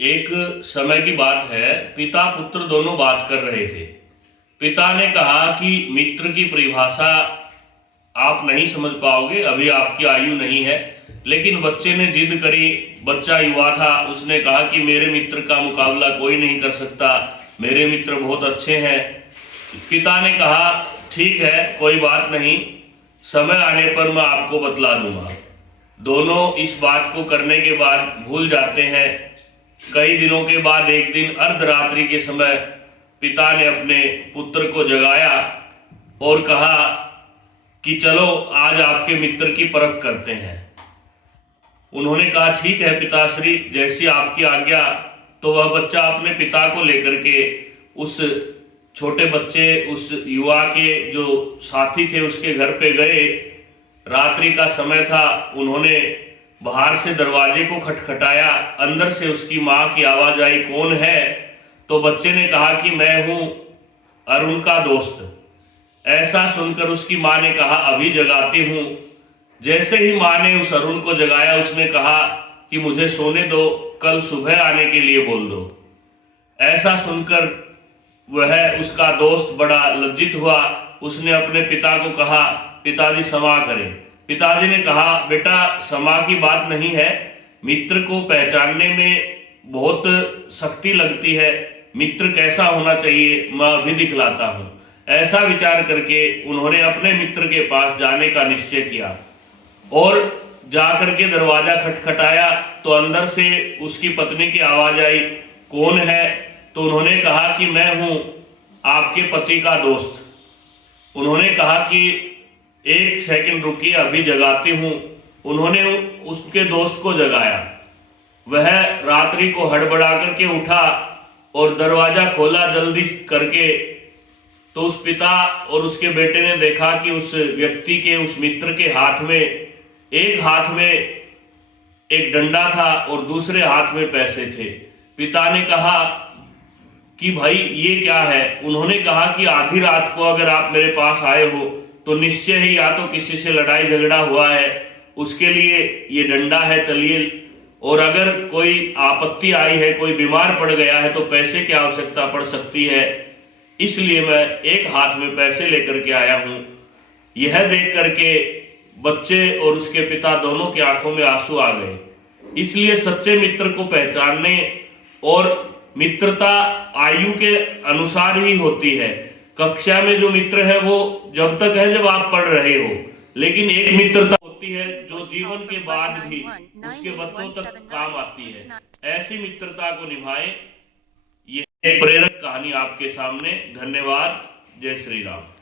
एक समय की बात है, पिता पुत्र दोनों बात कर रहे थे। पिता ने कहा कि मित्र की परिभाषा आप नहीं समझ पाओगे, अभी आपकी आयु नहीं है। लेकिन बच्चे ने जिद करी, बच्चा युवा था, उसने कहा कि मेरे मित्र का मुकाबला कोई नहीं कर सकता, मेरे मित्र बहुत अच्छे हैं। पिता ने कहा ठीक है, कोई बात नहीं, समय आने पर मैं आपको बतला दूंगा। दोनों इस बात को करने के बाद भूल जाते हैं। कई दिनों के बाद एक दिन अर्धरात्रि के समय पिता ने अपने पुत्र को जगाया और कहा कि चलो आज आपके मित्र की परख करते हैं। उन्होंने कहा ठीक है पिताश्री, जैसी आपकी आज्ञा। तो वह बच्चा अपने पिता को लेकर के उस छोटे बच्चे, उस युवा के जो साथी थे उसके घर पे गए। रात्रि का समय था। उन्होंने बाहर से दरवाजे को खटखटाया, अंदर से उसकी माँ की आवाज आई, कौन है? तो बच्चे ने कहा कि मैं हूँ अरुण का दोस्त। ऐसा सुनकर उसकी माँ ने कहा अभी जगाती हूँ। जैसे ही माँ ने उस अरुण को जगाया, उसने कहा कि मुझे सोने दो, कल सुबह आने के लिए बोल दो। ऐसा सुनकर वह उसका दोस्त बड़ा लज्जित हुआ। उसने अपने पिता को कहा पिताजी क्षमा करें। पिताजी ने कहा बेटा क्षमा की बात नहीं है, मित्र को पहचानने में बहुत शक्ति लगती है, मित्र कैसा होना चाहिए मैं अभी दिखलाता हूँ। ऐसा विचार करके उन्होंने अपने मित्र के पास जाने का निश्चय किया और जाकर के दरवाजा खटखटाया तो अंदर से उसकी पत्नी की आवाज आई, कौन है? तो उन्होंने कहा कि मैं हूँ आपके पति का दोस्त। उन्होंने कहा कि एक सेकंड रुकिए, अभी जगाती हूँ। उन्होंने उसके दोस्त को जगाया। वह रात्रि को हड़बड़ा करके उठा और दरवाजा खोला जल्दी करके। तो उस पिता और उसके बेटे ने देखा कि उस व्यक्ति के, उस मित्र के हाथ में, एक हाथ में एक डंडा था और दूसरे हाथ में पैसे थे। पिता ने कहा कि भाई ये क्या है? उन्होंने कहा कि आधी रात को अगर आप मेरे पास आए हो तो निश्चय ही या तो किसी से लड़ाई झगड़ा हुआ है, उसके लिए ये डंडा है, चलिए। और अगर कोई आपत्ति आई है, कोई बीमार पड़ गया है तो पैसे की आवश्यकता पड़ सकती है, इसलिए मैं एक हाथ में पैसे लेकर के आया हूं। यह देख करके बच्चे और उसके पिता दोनों की आंखों में आंसू आ गए। इसलिए सच्चे मित्र को पहचानने और मित्रता आयु के अनुसार ही होती है। कक्षा में जो मित्र है वो जब तक है जब आप पढ़ रहे हो, लेकिन एक मित्रता होती है जो जीवन के बाद भी उसके बच्चों तक काम आती है। ऐसी मित्रता को निभाएं। ये एक प्रेरक कहानी आपके सामने। धन्यवाद। जय श्री राम।